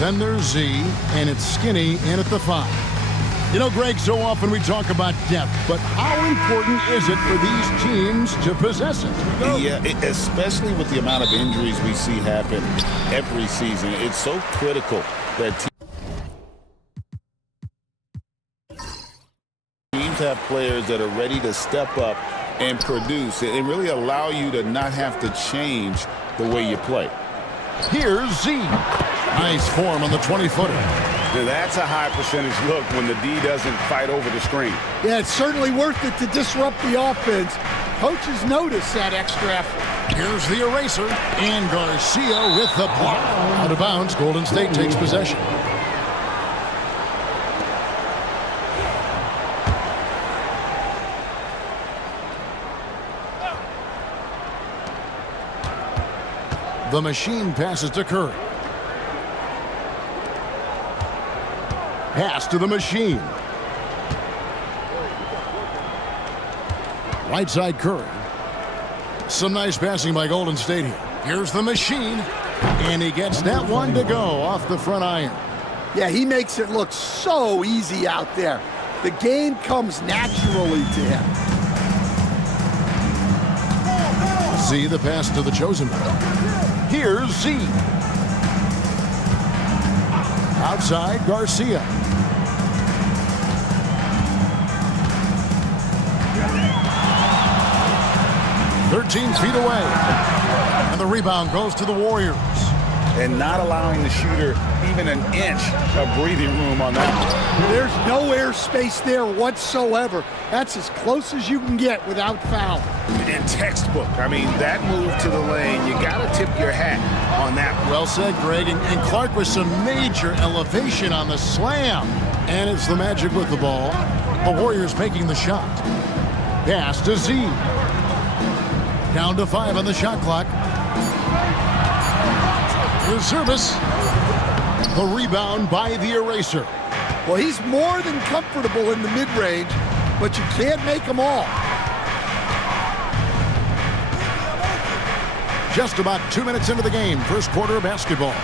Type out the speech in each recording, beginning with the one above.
Then there's Z, and it's Skinny in at the 5. You know, Greg, so often we talk about depth, but how important is it for these teams to possess it? Yeah, especially with the amount of injuries we see happen every season. It's so critical that teams have players that are ready to step up and produce and really allow you to not have to change the way you play. Here's Z. Nice form on the 20-footer. Now that's a high percentage look when the D doesn't fight over the screen. Yeah, it's certainly worth it to disrupt the offense. Coaches notice that extra effort. Here's the eraser, and Garcia with the block. Out of bounds, Golden State takes possession. The machine passes to Curry. Pass to the machine. Right side Curry. Some nice passing by Golden State here. Here's the machine. And he gets that one to go off the front iron. Yeah, he makes it look so easy out there. The game comes naturally to him. Z, the pass to the chosen one. Here's Z. Outside, Garcia. "13 feet away." And the rebound goes to the Warriors. And not allowing the shooter even an inch of breathing room on that one. There's no air space there whatsoever. That's as close as you can get without foul. And textbook. I mean, that move to the lane, you got to tip your hat on that one. Well said, Greg. And Clark with some major elevation on the slam. And it's the Magic with the ball. The Warriors making the shot. Pass to Z. Down to 5 on the shot clock. Here's service. The rebound by the eraser. Well, he's more than comfortable in the mid-range, but you can't make them all. Just about 2 minutes into the game, first quarter of basketball.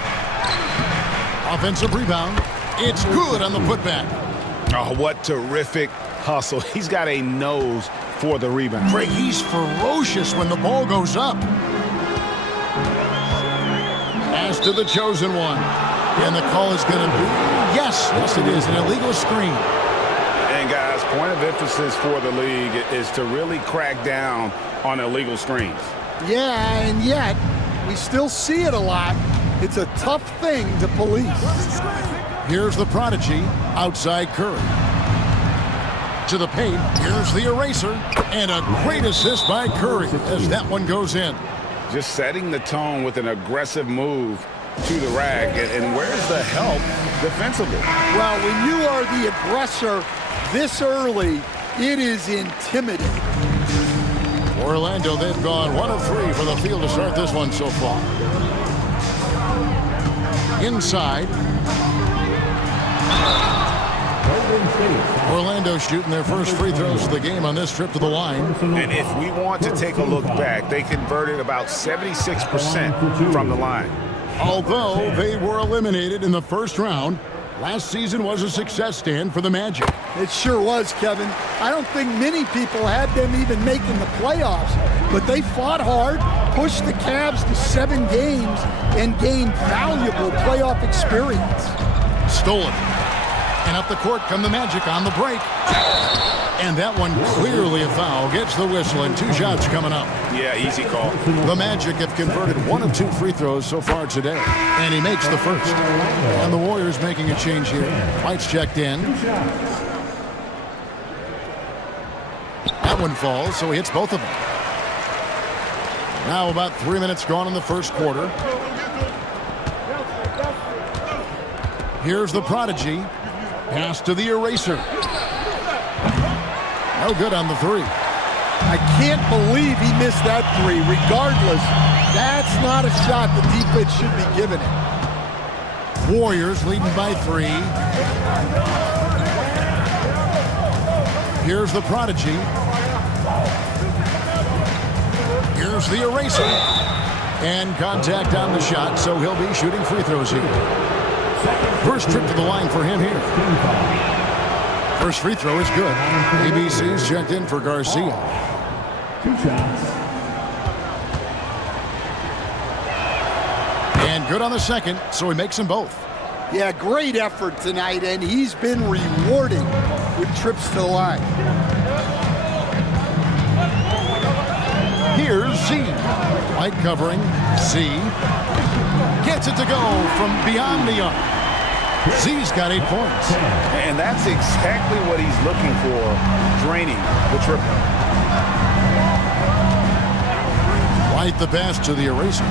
Offensive rebound. It's good on the putback. Oh, what terrific hustle. He's got a nose for the rebound. Greg, he's ferocious when the ball goes up. Pass to the chosen one. And the call is going to be, yes, it is, an illegal screen. And guys, point of emphasis for the league is to really crack down on illegal screens. Yeah, and yet, we still see it a lot. It's a tough thing to police. Here's the prodigy, outside Curry. To the paint, here's the eraser, and a great assist by Curry as that one goes in. Just setting the tone with an aggressive move to the rack, and where's the help defensively? Well, when you are the aggressor this early, it is intimidating. Orlando, they've gone 1 of 3 for the field to start this one so far. Inside. Orlando shooting their first free throws of the game on this trip to the line. And if we want to take a look back, they converted about 76% from the line. Although they were eliminated in the first round, last season was a success stand for the Magic. It sure was, Kevin. I don't think many people had them even making the playoffs, but they fought hard, pushed the Cavs to 7 games, and gained valuable playoff experience. Stolen. And up the court come the Magic on the break. And that one clearly a foul. Gets the whistle, and 2 shots coming up. Yeah, easy call. The Magic have converted 1 of 2 free throws so far today. And he makes the first. And the Warriors making a change here. White's checked in. That one falls, so he hits both of them. Now about 3 minutes gone in the first quarter. Here's the prodigy. Pass to the eraser. No good on the 3. I can't believe he missed that 3. Regardless, that's not a shot the defense should be giving it. Warriors leading by 3. Here's the prodigy. Here's the eraser. And contact on the shot, so he'll be shooting free throws here. First trip to the line for him here. First free throw is good. ABC's checked in for Garcia. 2 shots. And good on the second, so he makes them both. Yeah, great effort tonight, and he's been rewarding with trips to the line. Here's Z. White covering. Z. Gets it to go from beyond the arc. Z's got 8 points. And that's exactly what he's looking for, draining the triple. White the pass to the eraser.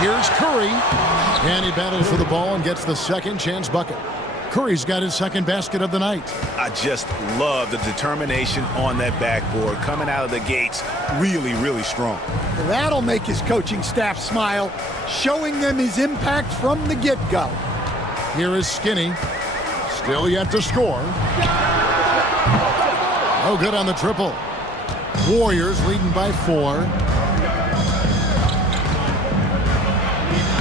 Here's Curry. And he battles for the ball and gets the second chance bucket. Curry's got his second basket of the night. I just love the determination on that backboard. Coming out of the gates really, really strong. That'll make his coaching staff smile, showing them his impact from the get-go. Here is Skinny. Still yet to score. No good on the triple. Warriors leading by 4.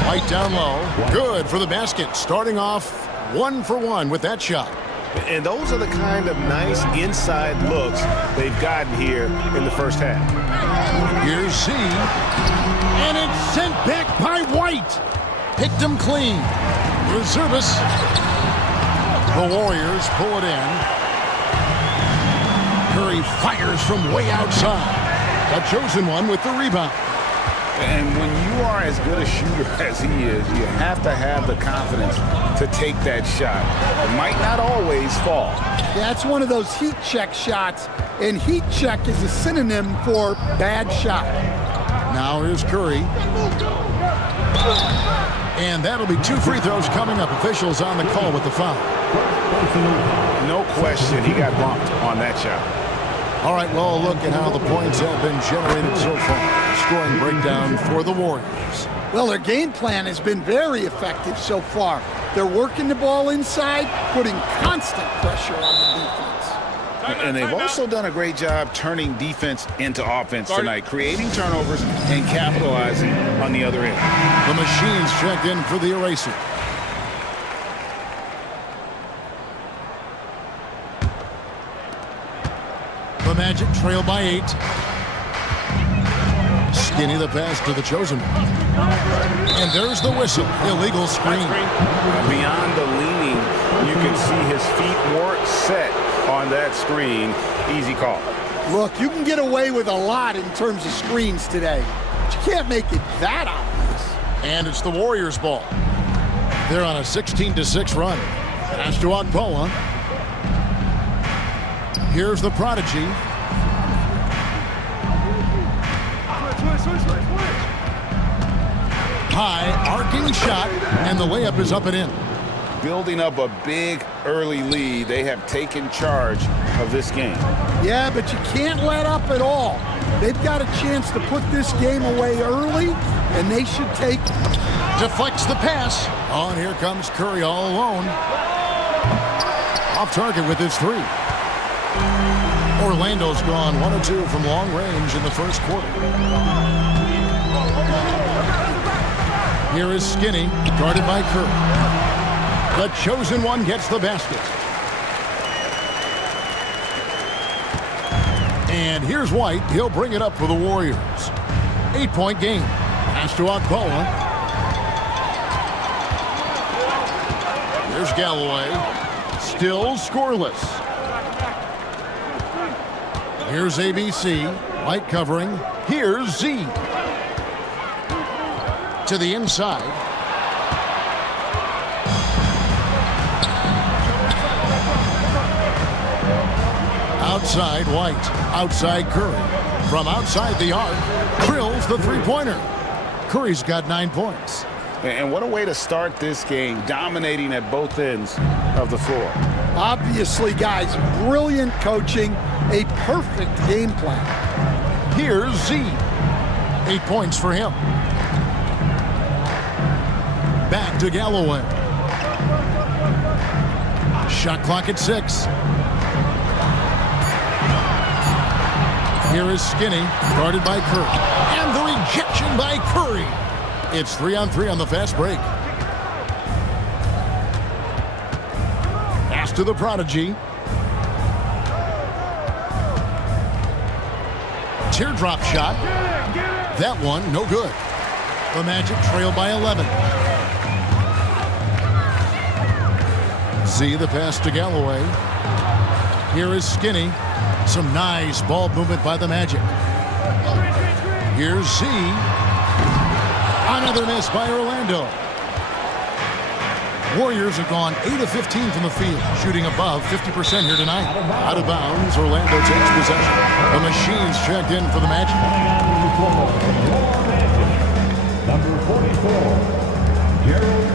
White down low. Good for the basket. Starting off 1 for 1 with that shot. And those are the kind of nice inside looks they've gotten here in the first half. Here's Z. And it's sent back by White. Picked him clean. Reservis. The Warriors pull it in. Curry fires from way outside. The chosen one with the rebound. And when you are as good a shooter as he is, you have to have the confidence to take that shot. It might not always fall. That's one of those heat check shots, and heat check is a synonym for bad shot. Now here's Curry. And that'll be 2 free throws coming up. Officials on the call with the foul. No question, he got bumped on that shot. All right, well, look at how the points have been generated so far. Scoring breakdown for the Warriors. Well, their game plan has been very effective so far. They're working the ball inside, putting constant pressure on the defense. And they've also done a great job turning defense into offense tonight, creating turnovers and capitalizing on the other end. The Machines checked in for the eraser. The Magic trail by 8. Skinny the pass to the chosen one. And there's the whistle. Illegal screen. Beyond the leaning, you can see his feet weren't set on that screen. Easy call. Look, you can get away with a lot in terms of screens today, but you can't make it that obvious. And it's the Warriors' ball. They're on a 16-6 run. Pass to Agbola. Here's the prodigy. High, arcing shot, and the layup is up and in. Building up a big early lead, they have taken charge of this game. Yeah, but you can't let up at all. They've got a chance to put this game away early, and they should take it. Deflects the pass. Oh, and here comes Curry all alone. Off target with his 3. Orlando's gone 1 of 2 from long range in the first quarter. Here is Skinny, guarded by Curry. The chosen one gets the basket. And here's White. He'll bring it up for the Warriors. 8-point game. Pass to Agbola. Here's Galloway. Still scoreless. Here's ABC. White covering. Here's Z. To the inside. Outside White. Outside Curry. From outside the arc. Drills the three-pointer. Curry's got 9 points. And what a way to start this game, dominating at both ends of the floor. Obviously, guys, brilliant coaching, a perfect game plan. Here's Z. 8 points for him. Back to Galloway. Shot clock at 6. Here is Skinny, guarded by Curry. And the rejection by Curry. It's 3-on-3 on the fast break. Pass to the prodigy. Teardrop shot. That one, no good. The Magic trail by 11. Z, the pass to Galloway. Here is Skinny. Some nice ball movement by the Magic. Here's Z. Another miss by Orlando. Warriors have gone 8 of 15 from the field, shooting above 50% here tonight. Out of bounds, Orlando takes possession. The Machines checked in for the Magic. Number 44, Gerald.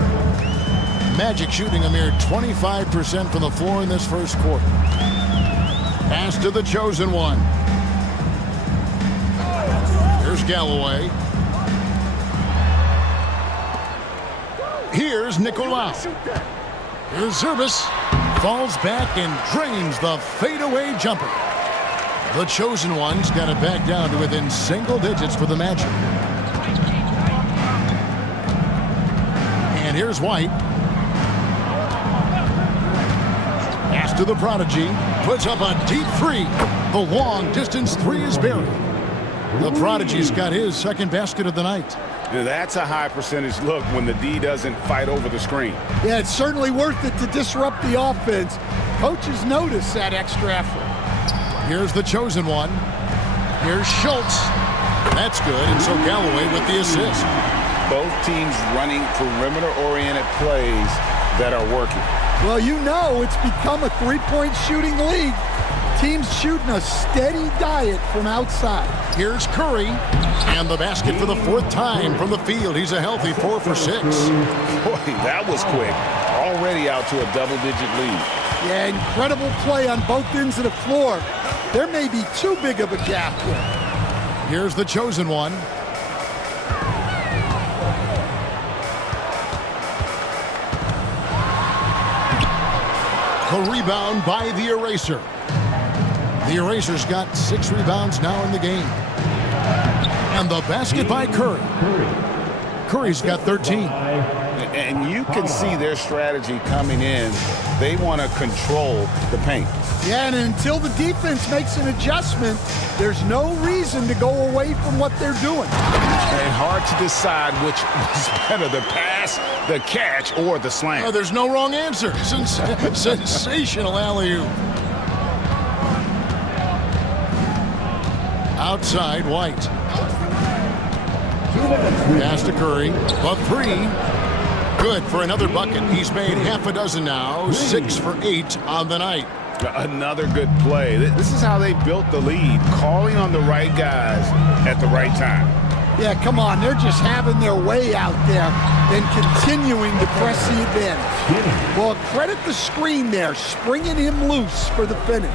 Magic shooting a mere 25% from the floor in this first quarter. Pass to the chosen one. Here's Galloway. Here's Nicolau. Here's Zervis. Falls back and drains the fadeaway jumper. The chosen one's got it back down to within single digits for the Magic. And here's White. Pass to the prodigy. Puts up a deep three. The long distance three is buried. The prodigy's got his second basket of the night. That's a high percentage look when the D doesn't fight over the screen. Yeah, it's certainly worth it to disrupt the offense. Coaches notice that extra effort. Here's the chosen one. Here's Schultz. That's good, and so Galloway with the assist. Both teams running perimeter-oriented plays that are working. Well, you know it's become a three-point shooting league. Teams shooting a steady diet from outside. Here's Curry, and the basket for the fourth time from the field. He's a healthy 4 for 6. Boy, that was quick. Already out to a double-digit lead. Yeah, incredible play on both ends of the floor. There may be too big of a gap here. Here's the chosen one. The rebound by the Eraser. The Eraser's got 6 rebounds now in the game. And the basket by Curry. Curry's got 13. And you can see their strategy coming in. They want to control the paint. Yeah, and until the defense makes an adjustment, there's no reason to go away from what they're doing. And hard to decide which was better, the pass, the catch, or the slam. Oh, there's no wrong answer. Sensational alley-oop. Outside, White. Pass to Curry. The three. Good for another bucket. He's made half a dozen now. 6 for 8 on the night. Another good play. This is how they built the lead, calling on the right guys at the right time. Yeah, come on. They're just having their way out there and continuing to press the advantage. Well, credit the screen there, springing him loose for the finish.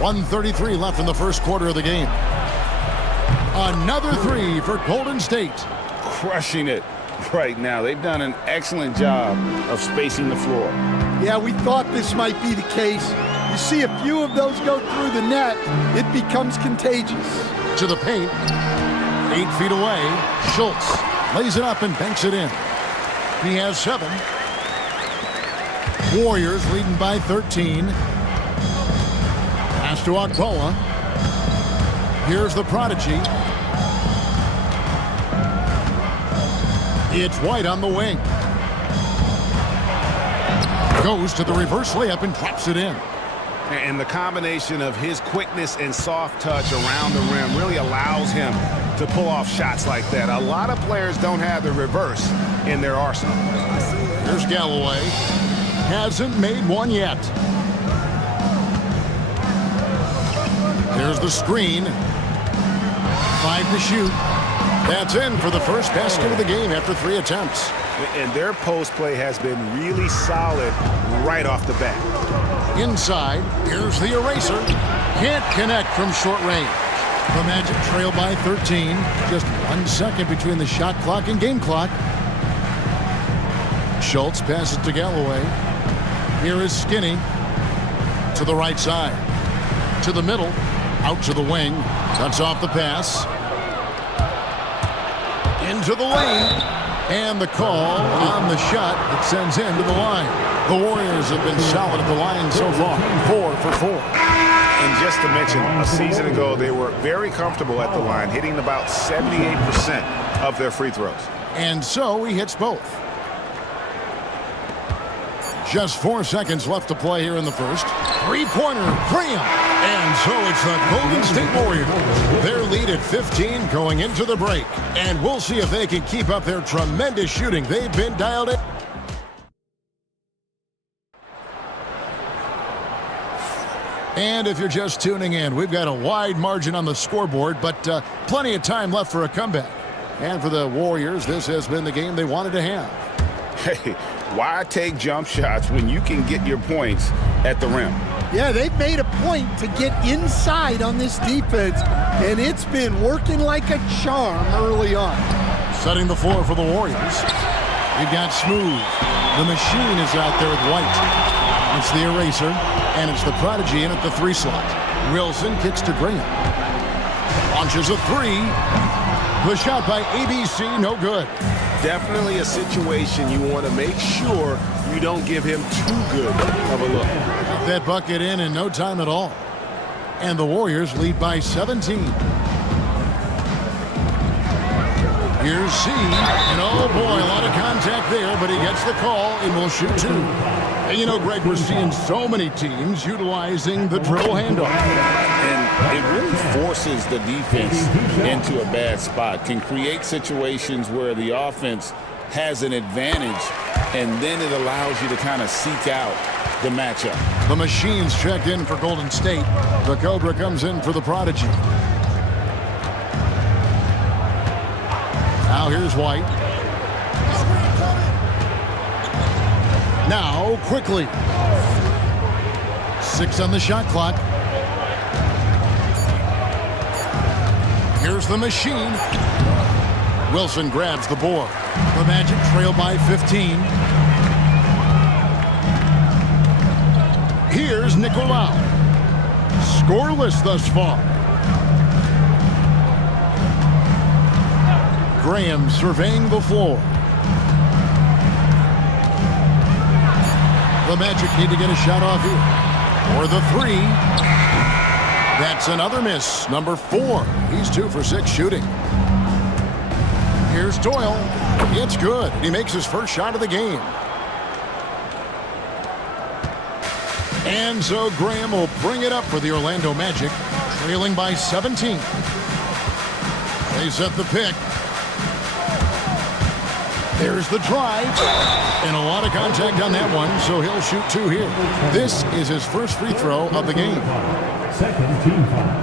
1:33 left in the first quarter of the game. Another three for Golden State. Crushing it right now. They've done an excellent job of spacing the floor. Yeah, we thought this might be the case. You see a few of those go through the net, it becomes contagious. To the paint. 8 feet away. Schultz lays it up and banks it in. He has 7. Warriors leading by 13. Pass to Agbola. Here's the prodigy. It's White on the wing. Goes to the reverse layup and drops it in. And the combination of his quickness and soft touch around the rim really allows him to pull off shots like that. A lot of players don't have the reverse in their arsenal. Here's Galloway. Hasn't made one yet. There's the screen. 5 to shoot. That's in for the first basket of the game after 3 attempts. And their post play has been really solid right off the bat. Inside, here's the Eraser. Can't connect from short range. The Magic trail by 13. Just 1 second between the shot clock and game clock. Schultz passes to Galloway. Here is Skinny. To the right side. To the middle. Out to the wing. Cuts off the pass. Into the lane. And the call on the shot that sends him to the line. The Warriors have been solid at the line so far. 4 for 4. And just to mention, a season ago, they were very comfortable at the line, hitting about 78% of their free throws. And so he hits both. Just 4 seconds left to play here in the first. Three-pointer, Graham. And so it's the Golden State Warriors. Their lead at 15 going into the break. And we'll see if they can keep up their tremendous shooting. They've been dialed in. And if you're just tuning in, we've got a wide margin on the scoreboard, but plenty of time left for a comeback. And for the Warriors, this has been the game they wanted to have. Hey, why take jump shots when you can get your points at the rim? Yeah, they've made a point to get inside on this defense, and it's been working like a charm early on. Setting the floor for the Warriors. You've got Smooth. The machine is out there with White. It's the eraser, and it's the prodigy in at the 3 slot. Wilson kicks to Graham. Launches a 3. The shot by ABC, no good. Definitely a situation you want to make sure you don't give him too good of a look. Got that bucket in no time at all. And the Warriors lead by 17. Here's C, and oh boy, a lot of contact there, but he gets the call and will shoot 2. And you know, Greg, we're seeing so many teams utilizing the dribble handoff. And it really forces the defense into a bad spot, can create situations where the offense has an advantage, and then it allows you to kind of seek out the matchup. The machine's checked in for Golden State. The Cobra comes in for the prodigy. Now here's White. Now, quickly. 6 on the shot clock. Here's the machine. Wilson grabs the board. The Magic trail by 15. Here's Nicolau. Scoreless thus far. Graham surveying the floor. The Magic need to get a shot off here. Or the 3. That's another miss. Number 4. He's 2 for 6 shooting. Here's Doyle. It's good. He makes his first shot of the game. And so Graham will bring it up for the Orlando Magic, trailing by 17. They set the pick. There's the drive. And a lot of contact on that one, so he'll shoot 2 here. This is his first free throw of the game. Second team foul.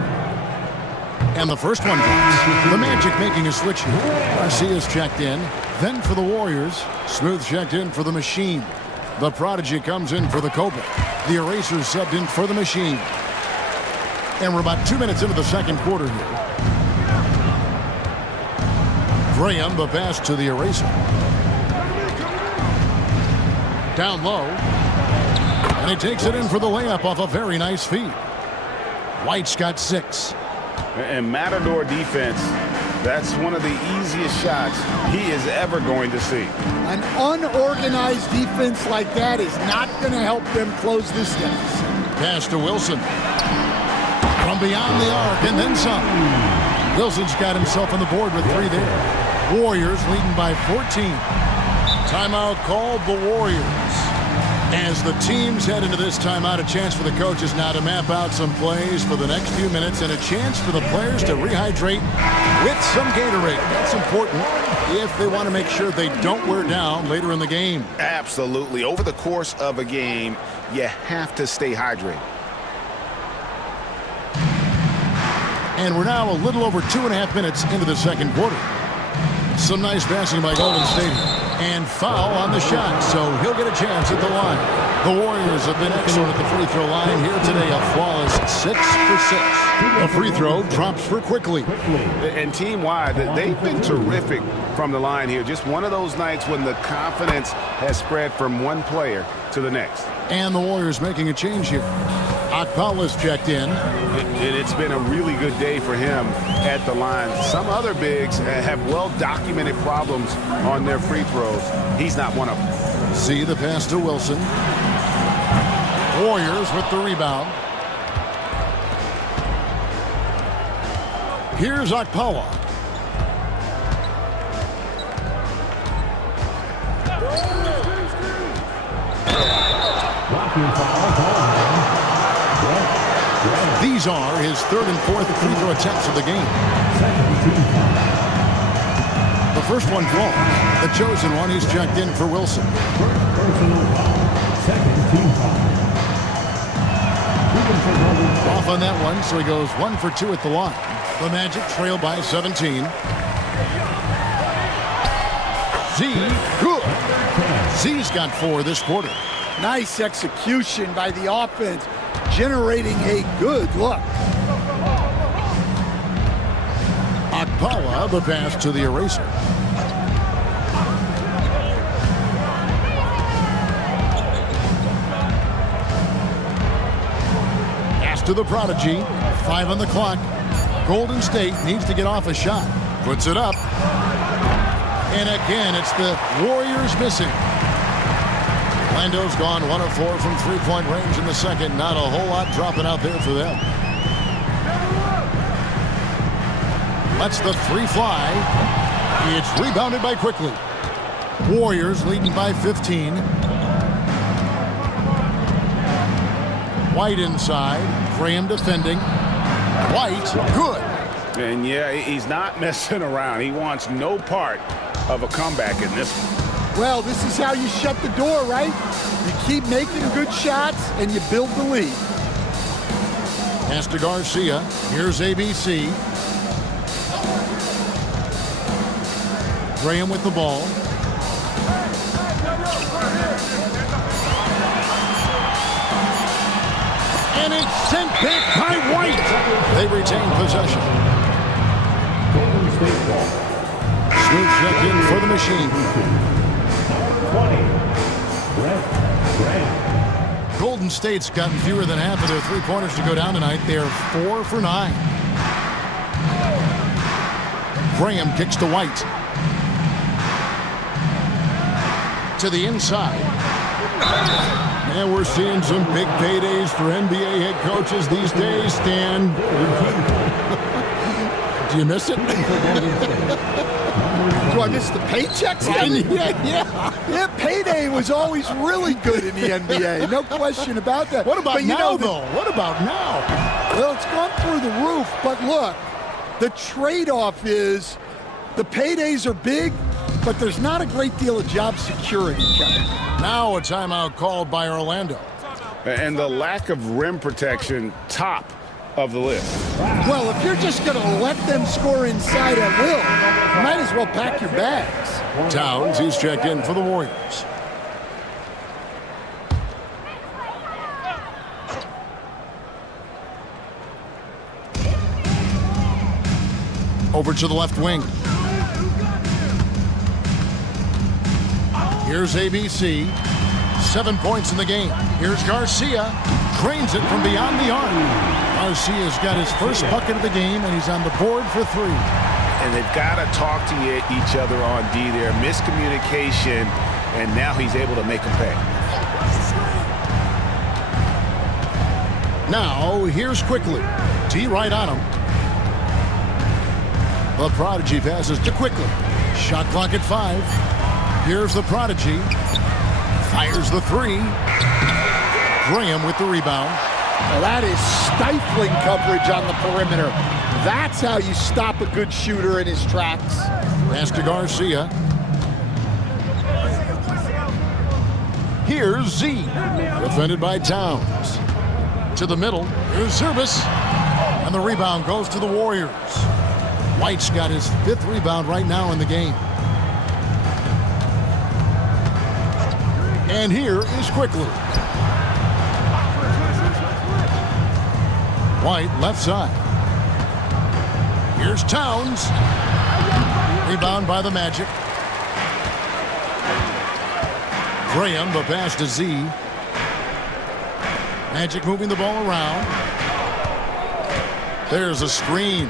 And the first one comes. The Magic making a switch here. Garcia's checked in. Then for the Warriors, Smooth checked in for the machine. The prodigy comes in for the Cobra. The eraser's subbed in for the machine. And we're about 2 minutes into the second quarter here. Graham, the pass to the eraser. Down low. And he takes it in for the layup off a very nice feed. White's got 6. And Matador defense, that's one of the easiest shots he is ever going to see. An unorganized defense like that is not going to help them close this deficit. Pass to Wilson. From beyond the arc and then some. Wilson's got himself on the board with 3 there. Warriors leading by 14. Timeout called the Warriors. As the teams head into this timeout, a chance for the coaches now to map out some plays for the next few minutes and a chance for the players to rehydrate with some Gatorade. That's important if they want to make sure they don't wear down later in the game. Absolutely. Over the course of a game, you have to stay hydrated. And we're now a little over 2.5 minutes into the second quarter. Some nice passing by Golden State. And foul on the shot, so he'll get a chance at the line. The Warriors have been excellent at the free throw line here today. A flawless 6 for 6. A free throw drops for Quickly. And team-wide, they've been terrific from the line here. Just one of those nights when the confidence has spread from one player to the next. And the Warriors making a change here. Akpala's checked in. It's been a really good day for him at the line. Some other bigs have well-documented problems on their free throws. He's not one of them. See the pass to Wilson. Warriors with the rebound. Here's Akpala. These are his third and fourth free throw attempts of the game. The first one falls. The chosen one, he's checked in for Wilson. Off on that one, so he goes 1 for 2 at the line. The Magic trail by 17. Z, good. Z's got 4 this quarter. Nice execution by the offense, generating a good look. Akpala, the pass to the eraser. Pass to the prodigy. 5 on the clock. Golden State needs to get off a shot. Puts it up. And again, it's the Warriors missing. Orlando's gone 1 of 4 from three-point range in the second. Not a whole lot dropping out there for them. Lets the 3 fly. It's rebounded by Quickly. Warriors leading by 15. White inside. Graham defending. White, good. And yeah, he's not messing around. He wants no part of a comeback in this one. Well, this is how you shut the door, right? You keep making good shots and you build the lead. Pass to Garcia. Here's ABC. Graham with the ball. And it's sent back by White. They retain possession. Smooth check in for the machine. Golden State's gotten fewer than half of their three-pointers to go down tonight. They are 4 for 9. Graham kicks to White. To the inside. And we're seeing some big paydays for NBA head coaches these days, Stan. Do you miss it? Do I miss the paychecks? Yeah, payday was always really good in the NBA. No question about that. What about now, though? What about now? Well, it's gone through the roof. But look, the trade-off is the paydays are big, but there's not a great deal of job security, Kevin. Now a timeout called by Orlando. And the lack of rim protection, top of the list. Well, if you're just going to let them score inside at will, you might as well pack your bags. Towns, he's checked in for the Warriors. Over to the left wing. Here's ABC. 7 points in the game. Here's Garcia. Drains it from beyond the arc. Garcia's got his first bucket of the game, and he's on the board for 3. And they've got to talk to each other on D there. Miscommunication, and now he's able to make them pay. Now, here's Quickly. D right on him. The Prodigy passes to Quickly. Shot clock at 5. Here's the Prodigy. Fires the 3. Graham with the rebound. Well, that is stifling coverage on the perimeter. That's how you stop a good shooter in his tracks. Pass to Garcia. Here's Z. Defended by Towns. To the middle. Here's Service. And the rebound goes to the Warriors. White's got his 5th rebound right now in the game. And here is Quickly. White left side. Here's Towns. Rebound by the Magic. Graham, the pass to Z. Magic moving the ball around. There's a screen.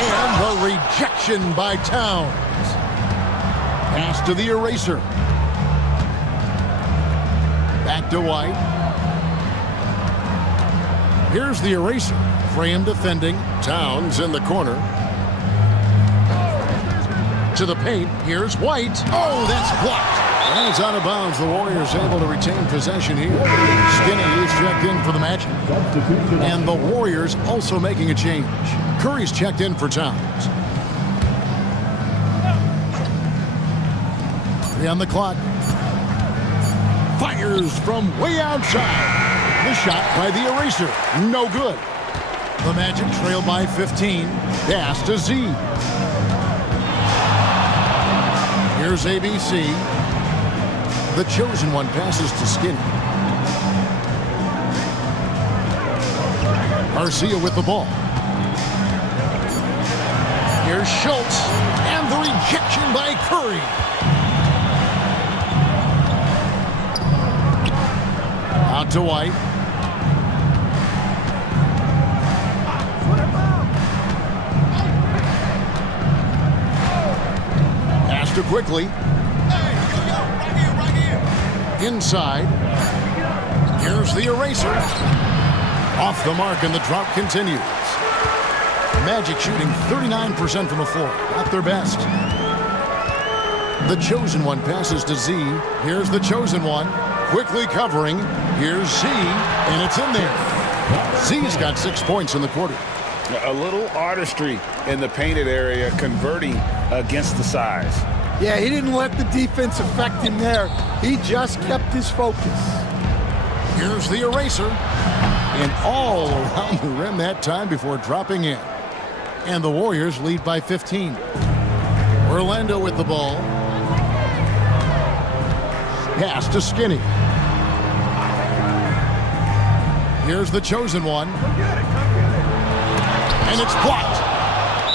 And the rejection by Towns. Pass to the eraser. Back to White. Here's the eraser. Graham defending. Towns in the corner. To the paint. Here's White. Oh, that's blocked. And it's out of bounds. The Warriors able to retain possession here. Skinny is checked in for the Magic. And the Warriors also making a change. Curry's checked in for Towns. 3 on the clock. Fires from way outside. The shot by the eraser. No good. The Magic trail by 15. Pass to Z. Here's ABC. The chosen one passes to Skinny. Garcia with the ball. Here's Schultz. And the rejection by Curry. Out to White. Pass to quickly. Inside. Here's the eraser. Off the mark, and the drought continues. Magic shooting 39% from the floor. Not their best. The chosen one passes to Z. Here's the chosen one. Quickly covering. Here's Z, and it's in there. Z's got 6 points in the quarter. A little artistry in the painted area, converting against the size. Yeah, he didn't let the defense affect him there. He just kept his focus. Here's the eraser. And all around the rim that time before dropping in. And the Warriors lead by 15. Orlando with the ball. Pass to Skinny. Here's the chosen one. And it's blocked.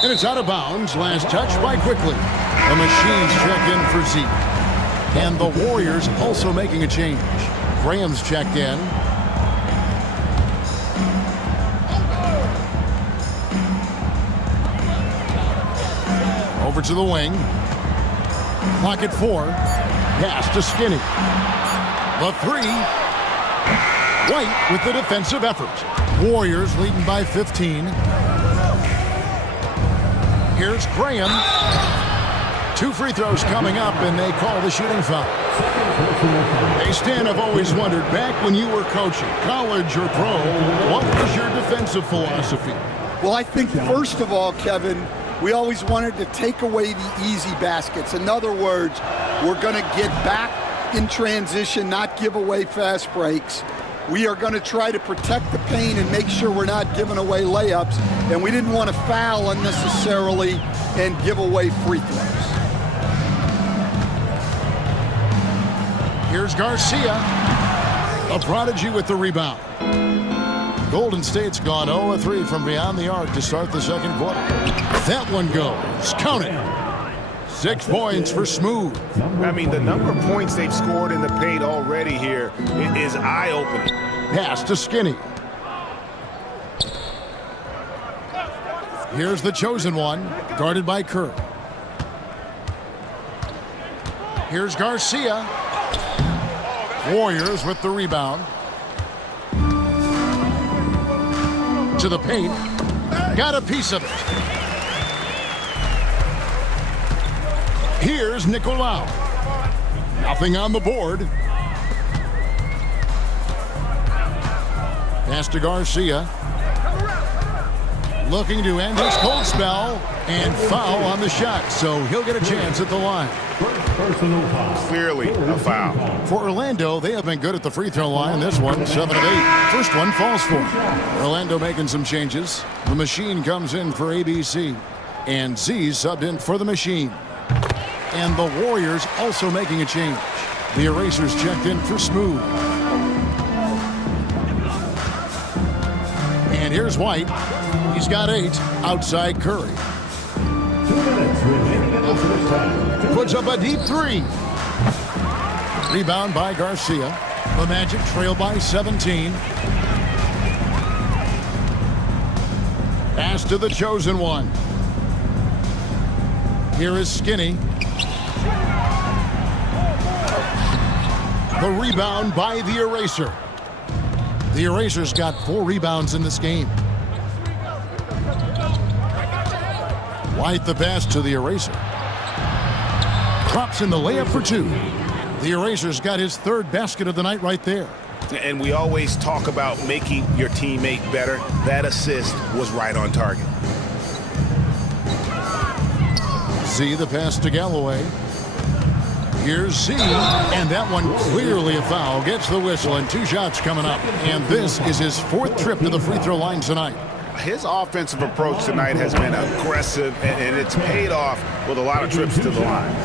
And it's out of bounds. Last touch by Quickly. The Machines check in for Z. And the Warriors also making a change. Graham's checked in. Over to the wing. Clock at 4. Pass to Skinny. The 3. White with the defensive effort. Warriors leading by 15. Here's Graham. 2 free throws coming up, and they call the shooting foul. Hey, Stan, I've always wondered, back when you were coaching, college or pro, what was your defensive philosophy? Well, I think first of all, Kevin, we always wanted to take away the easy baskets. In other words, we're going to get back in transition, not give away fast breaks. We are going to try to protect the paint and make sure we're not giving away layups. And we didn't want to foul unnecessarily and give away free throws. Here's Garcia, a prodigy with the rebound. Golden State's gone 0-3 from beyond the arc to start the second quarter. That one goes. Count it. 6 points for Smooth. I mean, the number of points they've scored in the paint already here is eye-opening. Pass to Skinny. Here's the chosen one, guarded by Kerr. Here's Garcia. Warriors with the rebound. To the paint. Got a piece of it. Here's Nicolau. Nothing on the board. Pass to Garcia. Looking to end his cold spell. And foul on the shot. So he'll get a chance at the line. Clearly a foul. For Orlando, they have been good at the free throw line. This one, 7 of 8. First one falls for him. Orlando making some changes. The Machine comes in for ABC. And Z subbed in for the Machine. And the Warriors also making a change. The Erasers checked in for Smooth. And here's White. He's got 8 outside Curry. Puts up a deep 3. Rebound by Garcia. The Magic trail by 17. Pass to the chosen one. Here is Skinny. The rebound by the Eraser. The Eraser's got 4 rebounds in this game. White the pass to the Eraser. Drops in the layup for 2. The Eraser's got his 3rd basket of the night right there. And we always talk about making your teammate better. That assist was right on target. Z the pass to Galloway. Here's Z, and that one clearly a foul. Gets the whistle, and 2 shots coming up. And this is his 4th trip to the free throw line tonight. His offensive approach tonight has been aggressive, and it's paid off with a lot of trips to the line.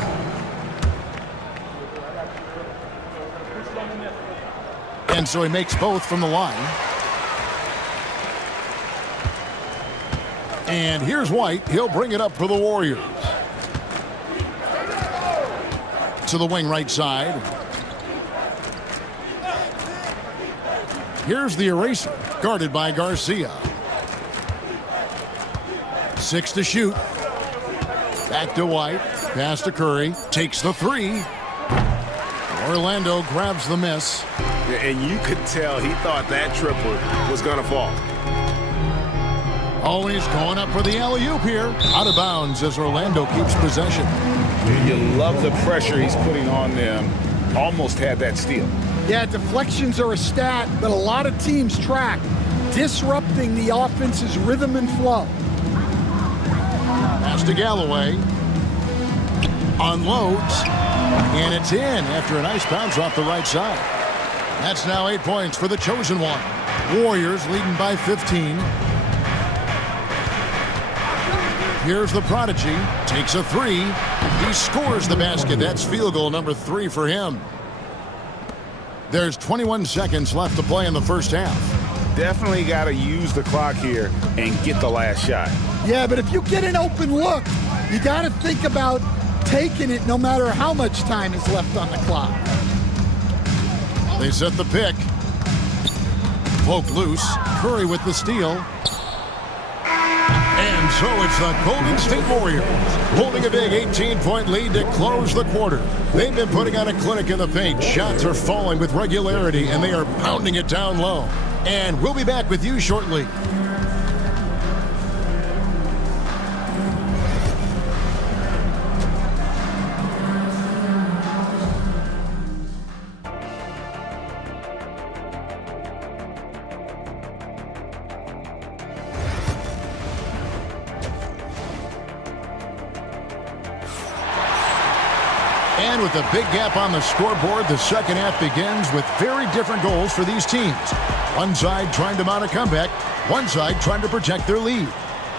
And so he makes both from the line. And here's White. He'll bring it up for the Warriors. To the wing right side. Here's the Eraser, guarded by Garcia. 6 to shoot. Back to White. Pass to Curry. Takes the 3. Orlando grabs the miss. And you could tell he thought that triple was going to fall. Oh, he's going up for the alley-oop here. Out of bounds as Orlando keeps possession. You love the pressure he's putting on them. Almost had that steal. Yeah, deflections are a stat that a lot of teams track, disrupting the offense's rhythm and flow. Pass to Galloway. Unloads. And it's in after a nice bounce off the right side. That's now 8 points for the chosen one. Warriors leading by 15. Here's the Prodigy. Takes a 3. He scores the basket. That's field goal number 3 for him. There's 21 seconds left to play in the first half. Definitely got to use the clock here and get the last shot. Yeah, but if you get an open look, you got to think about taking it no matter how much time is left on the clock. They set the pick. Poke loose. Curry with the steal. And so it's the Golden State Warriors holding a big 18-point lead to close the quarter. They've been putting on a clinic in the paint. Shots are falling with regularity, and they are pounding it down low. And we'll be back with you shortly. And with a big gap on the scoreboard, the second half begins with very different goals for these teams. One side trying to mount a comeback, one side trying to protect their lead.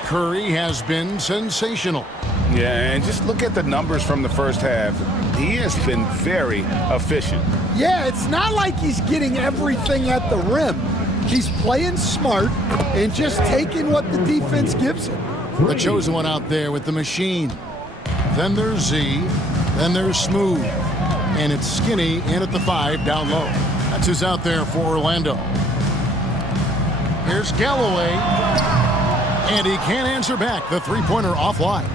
Curry has been sensational. Yeah, and just look at the numbers from the first half. He has been very efficient. Yeah, it's not like he's getting everything at the rim. He's playing smart and just taking what the defense gives him. The chosen one out there with the machine. Then there's Z. Then there's Smooth. And it's Skinny in at the 5 down low. That's who's out there for Orlando. Here's Galloway. And he can't answer back. The three-pointer offline.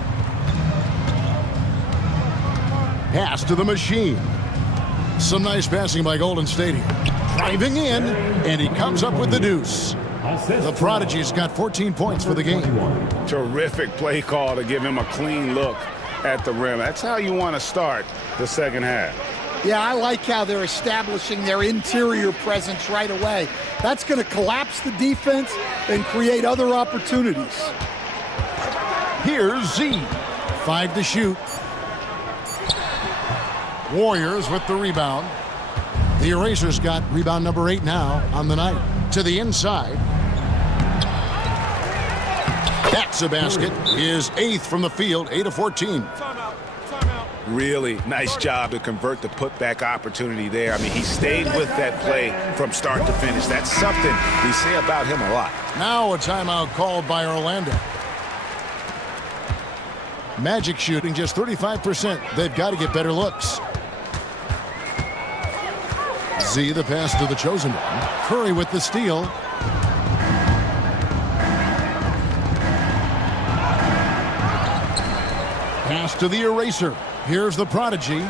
Pass to the machine. Some nice passing by Golden State here. Driving in, and he comes up with the deuce. The Prodigy's got 14 points for the game. Terrific play call to give him a clean look at the rim. That's how you want to start the second half. Yeah, I like how they're establishing their interior presence right away. That's going to collapse the defense and create other opportunities. Here's Z. 5 to shoot. Warriors with the rebound. The Erasers got rebound number 8 now on the night. To the inside. That's a basket. His 8th from the field, 8 of 14. Really nice job to convert the putback opportunity there. I mean, he stayed with that play from start to finish. That's something we say about him a lot. Now a timeout called by Orlando. Magic shooting just 35%. They've got to get better looks. Z, the pass to the chosen one. Curry with the steal. Pass to the eraser. Here's the prodigy.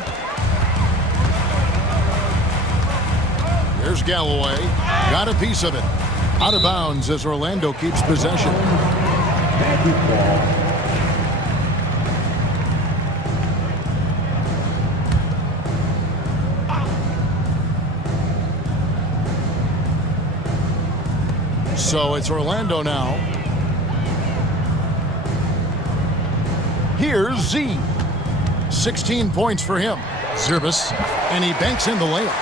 Here's Galloway. Got a piece of it. Out of bounds as Orlando keeps possession. So it's Orlando now. Here's Z. 16 points for him. Zerbis, and he banks in the layup.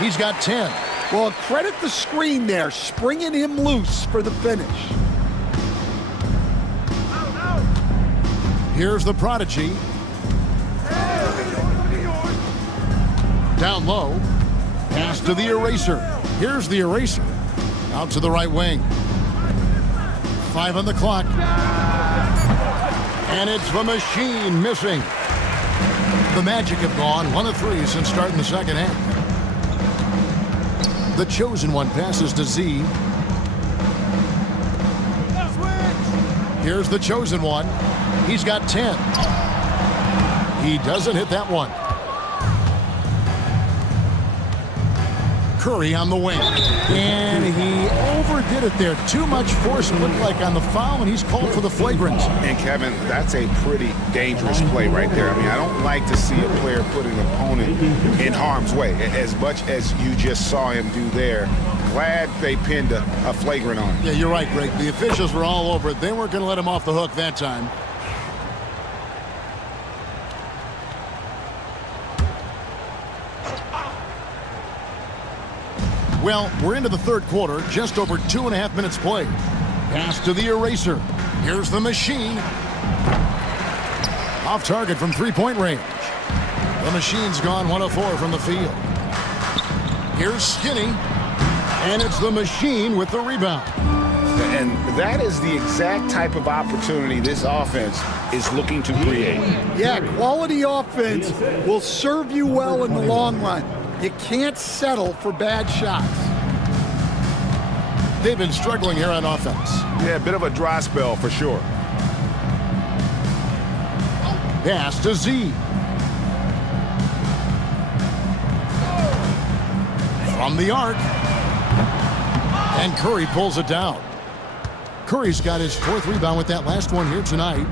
He's got 10. Well, credit the screen there, springing him loose for the finish. Here's the prodigy. Down low. Pass to the eraser. Here's the eraser. Out to the right wing. 5 on the clock. And it's the machine missing. The Magic have gone 1 of 3 since starting the second half. The chosen one passes to Z. Here's the chosen one. He's got 10. He doesn't hit that one. Curry on the wing. And he overdid it there. Too much force, it looked like, on the foul, and he's called for the flagrant. And Kevin, that's a pretty dangerous play right there. I mean, I don't like to see a player put an opponent in harm's way, as much as you just saw him do there. Glad they pinned a flagrant on him. Yeah, you're right, Greg. The officials were all over it. They weren't going to let him off the hook that time. Well, we're into the third quarter, just over 2.5 minutes played. Pass to the eraser. Here's the machine. Off target from three-point range. The machine's gone 1 of 4 from the field. Here's Skinny. And it's the machine with the rebound. And that is the exact type of opportunity this offense is looking to create. Yeah, quality offense will serve you well in the long run. You can't settle for bad shots. They've been struggling here on offense. Yeah, a bit of a dry spell for sure. Pass to Z. From the arc. And Curry pulls it down. Curry's got his 4th rebound with that last one here tonight.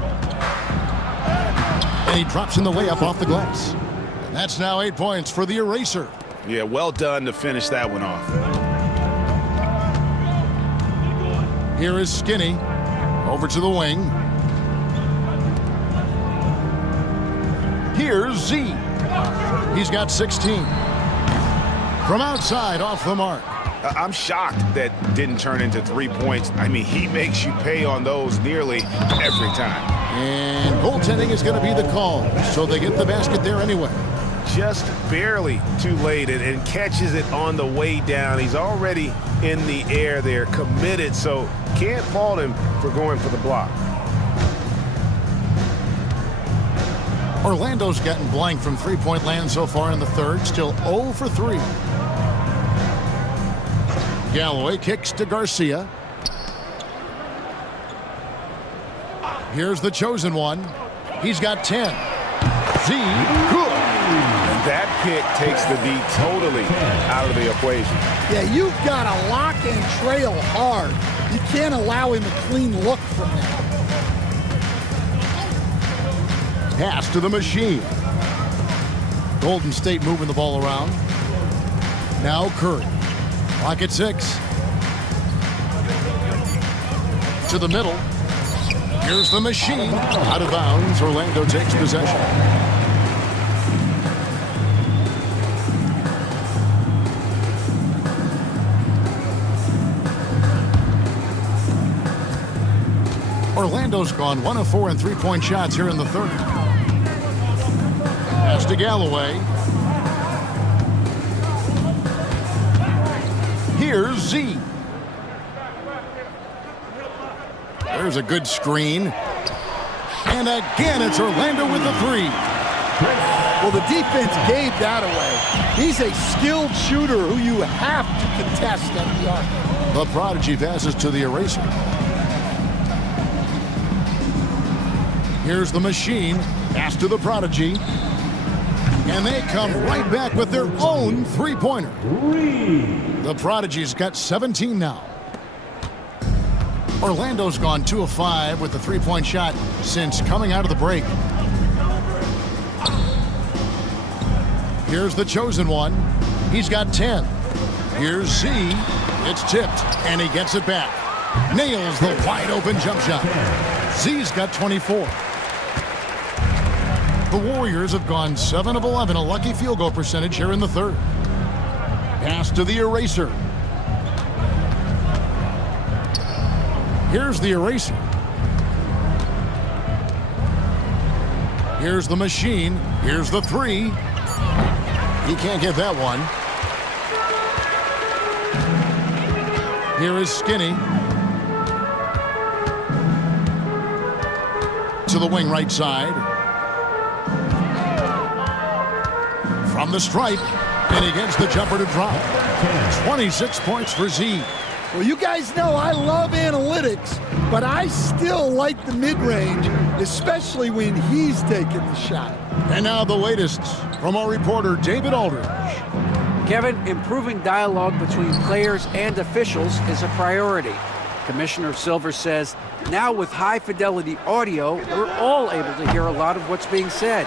And he drops in the layup off the glass. And that's now 8 points for the eraser. Yeah, well done to finish that one off. Here is Skinny. Over to the wing. Here's Z. He's got 16. From outside, off the mark. I'm shocked that didn't turn into 3 points. I mean, he makes you pay on those nearly every time. And goaltending is going to be the call, so they get the basket there anyway. Just barely too late and catches it on the way down. He's already in the air there, committed, so can't fault him for going for the block. Orlando's gotten blank from three-point land so far in the third, still 0 for 3. Galloway kicks to Garcia. Here's the chosen one. He's got 10. Z, good. That pick takes the D totally out of the equation. Yeah, you've got to lock and trail hard. You can't allow him a clean look from that. Pass to the machine. Golden State moving the ball around. Now Curry. Clock at 6. To the middle. Here's the machine. Out of bounds. Orlando takes possession. Orlando's gone 1 of 4 in three-point shots here in the third. Pass to Galloway. Here's Z. There's a good screen. And again, it's Orlando with the 3. Well, the defense gave that away. He's a skilled shooter who you have to contest at the arc. The Prodigy passes to the Eraser. Here's the Machine. Pass to the Prodigy. And they come right back with their own three-pointer. The Prodigy's got 17 now. Orlando's gone 2 of 5 with the three-point shot since coming out of the break. Here's the chosen one. He's got 10. Here's Z. It's tipped, and he gets it back. Nails the wide-open jump shot. Z's got 24. The Warriors have gone 7 of 11, a lucky field goal percentage here in the third. Pass to the Eraser. Here's the Eraser. Here's the Machine. Here's the three. He can't get that one. Here is Skinny. To the wing right side. From the stripe, and he gets the jumper to drop. 26 points for Z. Well, you guys know I love analytics, but I still like the mid-range, especially when he's taking the shot. And now the latest from our reporter, David Aldridge. Kevin, improving dialogue between players and officials is a priority. Commissioner Silver says, now with high-fidelity audio, we're all able to hear a lot of what's being said.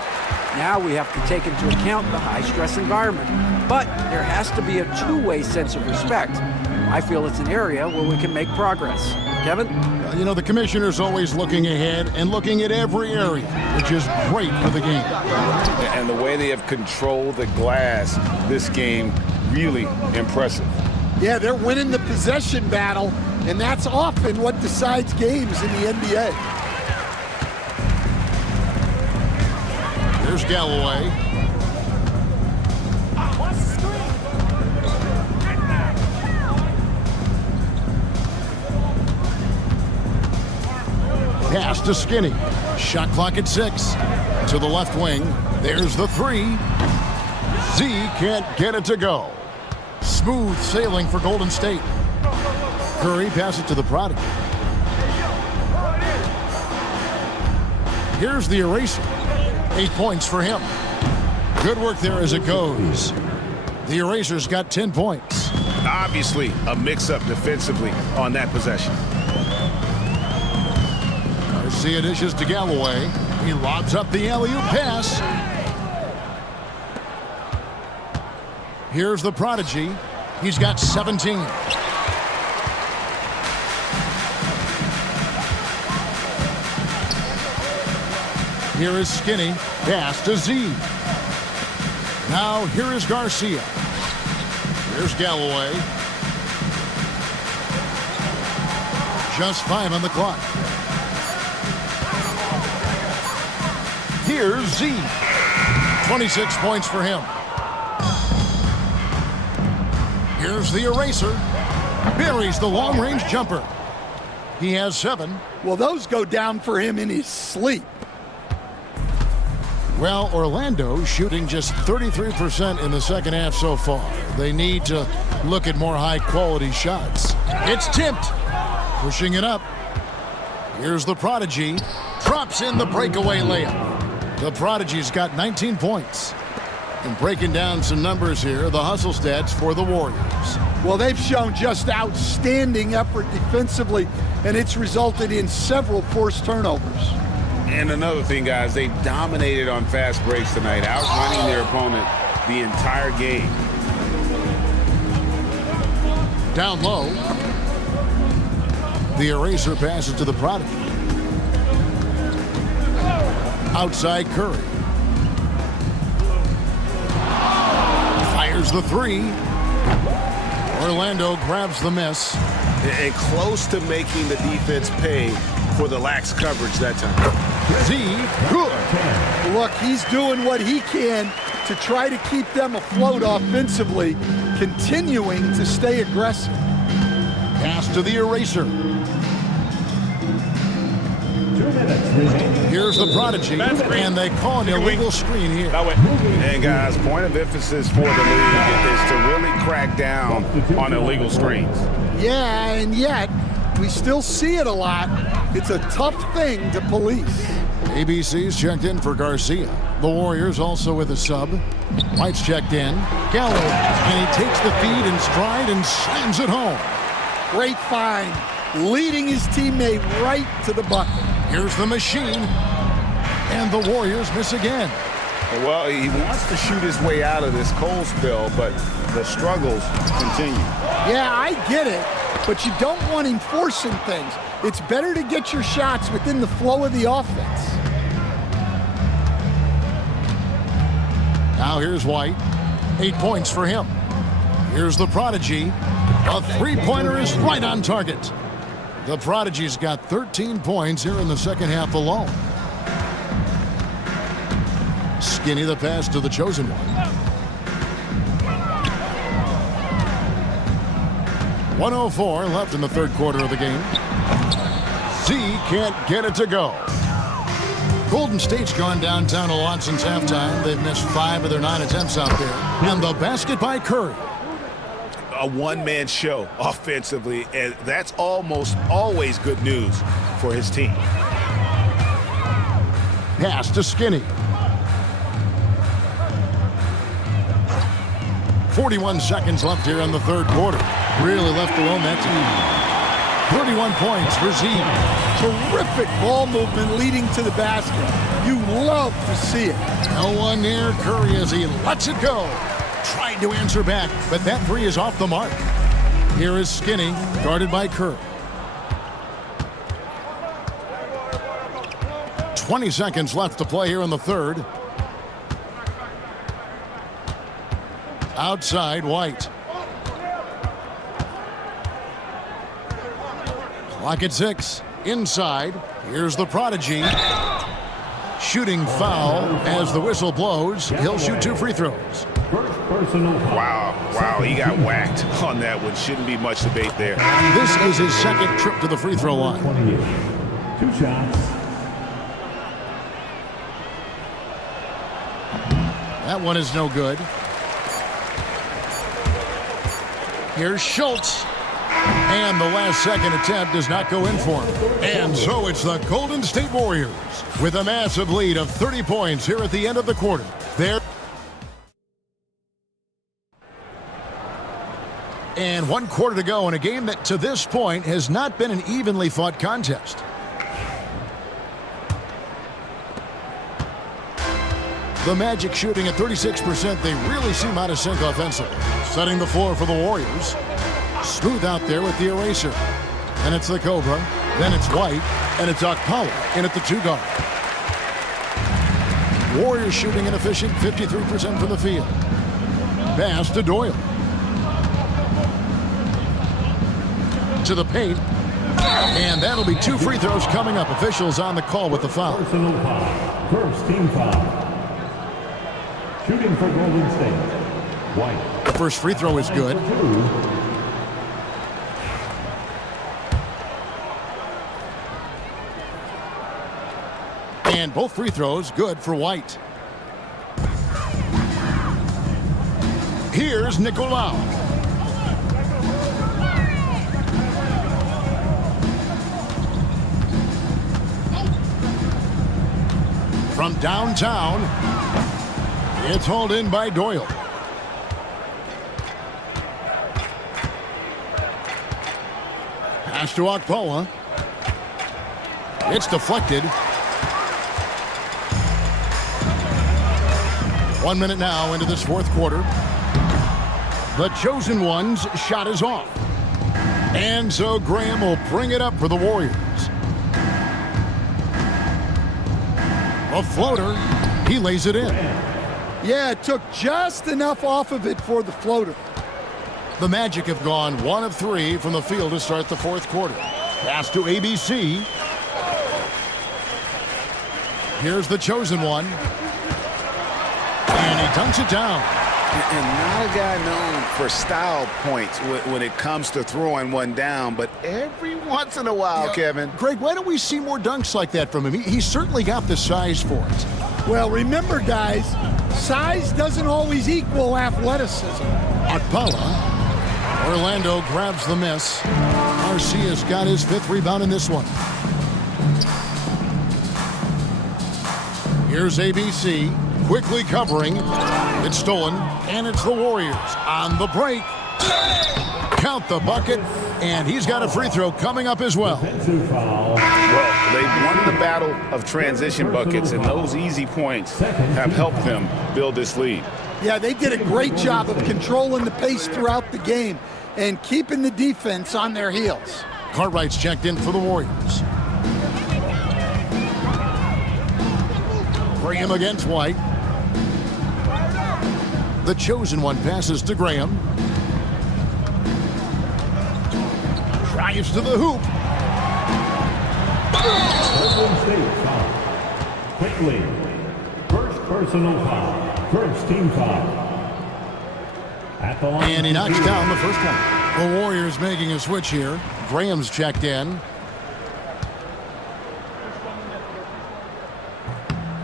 Now we have to take into account the high-stress environment. But there has to be a two-way sense of respect. I feel it's an area where we can make progress. Kevin? You know, the commissioner's always looking ahead and looking at every area, which is great for the game. And the way they have controlled the glass this game, really impressive. Yeah, they're winning the possession battle, and that's often what decides games in the NBA. There's Galloway. Pass to Skinny. Shot clock at 6. To the left wing. There's the three. Z can't get it to go. Smooth sailing for Golden State. Curry passes to the Prodigy. Here's the Eraser. 8 points for him. Good work there as it goes. The Eraser's got 10 points. Obviously, a mix-up defensively on that possession. Garcia dishes to Galloway. He lobs up the alley-oop pass. Here's the Prodigy. He's got 17. Here is Skinny. Pass to Z. Now here is Garcia. Here's Galloway. Just 5 on the clock. Here's Z. 26 points for him. Here's the Eraser. Buries the long-range jumper. He has 7. Well, those go down for him in his sleep. Well, Orlando shooting just 33% in the second half so far. They need to look at more high-quality shots. It's tipped. Pushing it up. Here's the Prodigy. Drops in the breakaway layup. The Prodigy's got 19 points. And breaking down some numbers here, the hustle stats for the Warriors. Well, they've shown just outstanding effort defensively, and it's resulted in several forced turnovers. And another thing, guys, they dominated on fast breaks tonight, outrunning their opponent the entire game. Down low. The Eraser passes to the Prodigy. Outside Curry. Fires the three. Orlando grabs the miss. And close to making the defense pay for the lax coverage that time. Z, good. Look, he's doing what he can to try to keep them afloat offensively, continuing to stay aggressive. Pass to the Eraser. 2 minutes remaining. Here's the prodigy, and they call an illegal screen here. And guys, point of emphasis for the league is to really crack down on illegal screens. Yeah, and yet we still see it a lot. It's a tough thing to police. ABC's checked in for Garcia. The Warriors also with a sub. White's checked in. Gallo, and he takes the feed in stride and slams it home. Great find, leading his teammate right to the bucket. Here's the machine, and the Warriors miss again. Well, he wants to shoot his way out of this cold spell, but the struggles continue. Yeah, I get it, but you don't want him forcing things. It's better to get your shots within the flow of the offense. Now here's White. 8 points for him. Here's the prodigy. A three-pointer is right on target. The prodigy's got 13 points here in the second half alone. Skinny the pass to the chosen one. 1:04 left in the third quarter of the game. Z can't get it to go. Golden State's gone downtown a lot since halftime. They've missed 5 of their 9 attempts out there. And the basket by Curry. A one-man show offensively, and that's almost always good news for his team. Pass to Skinny. 41 seconds left here in the third quarter. Really left alone that team. 31 points for Z. Terrific ball movement leading to the basket. You love to see it. No one near Curry as he lets it go. Tried to answer back, but that three is off the mark. Here is Skinny, guarded by Curry. 20 seconds left to play here in the third. Outside, White. Clock at 6. Inside, here's the prodigy. Shooting foul as the whistle blows. He'll shoot 2 free throws. First personal foul. Wow, he got whacked on that one. Shouldn't be much debate there. This is his second trip to the free throw line. 28. 2 shots. That one is no good. Here's Schultz. And the last second attempt does not go in for him. And so it's the Golden State Warriors with a massive lead of 30 points here at the end of the quarter. And 1 quarter to go in a game that to this point has not been an evenly fought contest. The Magic shooting at 36%. They really seem out of sync offensively. Setting the floor for the Warriors. Smooth out there with the eraser. Then it's the Cobra. Then it's White. And it's Okpala in at the 2 guard. Warriors shooting an efficient 53% from the field. Pass to Doyle. To the paint. And that'll be 2 free throws coming up. Officials on the call with the foul. Personal foul. First team foul. Shooting for Golden State. White. The first free throw is good. 2. And both free throws good for White. Here's Nicolau. From downtown, it's hauled in by Doyle. Pass to Okpala. It's deflected. 1 minute now into this fourth quarter. The chosen one's shot is off. And so Graham will bring it up for the Warriors. A floater. He lays it in. Yeah, it took just enough off of it for the floater. The Magic have gone 1 of 3 from the field to start the fourth quarter. Pass to ABC. Here's the chosen one. And he dunks it down. And not a guy known for style points when it comes to throwing one down, but every once in a while, Kevin. Greg, why don't we see more dunks like that from him? He's certainly got the size for it. Well, remember, guys, size doesn't always equal athleticism. Akpala. Orlando grabs the miss. Garcia's got his 5th rebound in this one. Here's ABC, quickly covering. It's stolen, and it's the Warriors on the break. Count the bucket, and he's got a free throw coming up as well. Well, they've won the battle of transition buckets, and those easy points have helped them build this lead. Yeah, they did a great job of controlling the pace throughout the game and keeping the defense on their heels. Cartwright's checked in for the Warriors. Graham against White. The chosen one passes to Graham. Drives to the hoop. Golden State foul. Quickly. First personal foul. First team foul. At the line. And he knocks down the first one. The Warriors making a switch here. Graham's checked in.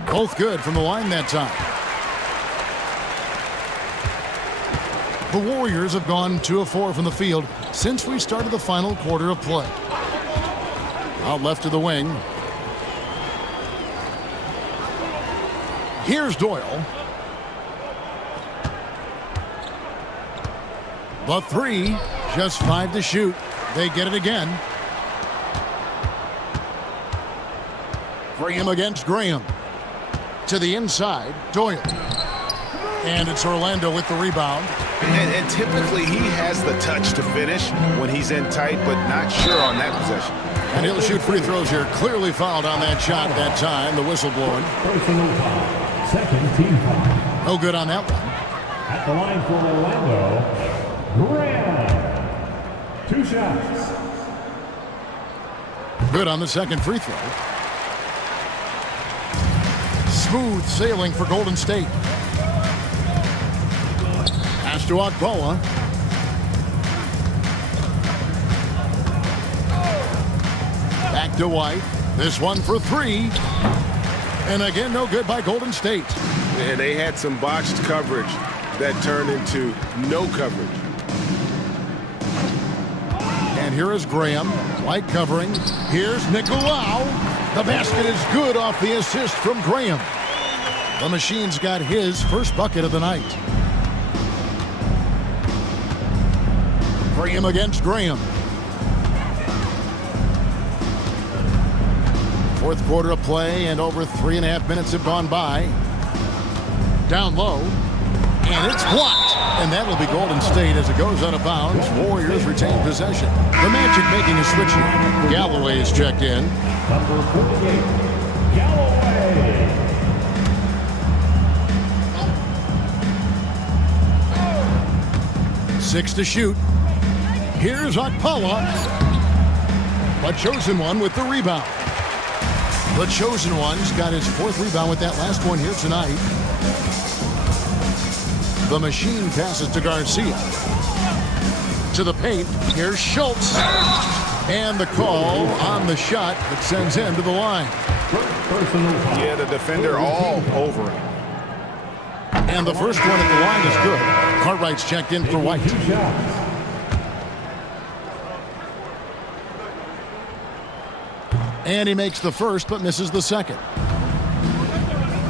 Both good from the line that time. The Warriors have gone 2 of 4 from the field since we started the final quarter of play. Out left to the wing. Here's Doyle. The 3, just 5 to shoot. They get it again. Graham against Graham. To the inside, Doyle. And it's Orlando with the rebound. And typically he has the touch to finish when he's in tight, but not sure on that possession. And he'll shoot free throws here. Clearly fouled on that shot that time. The whistle blowing. Personal foul. Second team foul. No good on that one. At the line for Orlando, Graham. 2 shots. Good on the second free throw. Smooth sailing for Golden State. Pass to Akpala. Back to White. This one for 3. And again, no good by Golden State. And they had some botched coverage that turned into no coverage. And here is Graham. White covering. Here's Nicolau. The basket is good off the assist from Graham. The Machine's got his first bucket of the night. Graham against Graham. Fourth quarter of play, and over 3.5 minutes have gone by. Down low, and it's blocked. And that'll be Golden State as it goes out of bounds. Warriors retain possession. The Magic making a switch here. Galloway is checked in. Number 48, Galloway. 6 to shoot. Here's Akpala. The chosen one with the rebound. The chosen one's got his 4th rebound with that last one here tonight. The Machine passes to Garcia. To the paint. Here's Schultz. And the call on the shot that sends him to the line. Yeah, the defender all over him. And the first one at the line is good. Cartwright's checked in for White. 2 shots. And he makes the first but misses the second.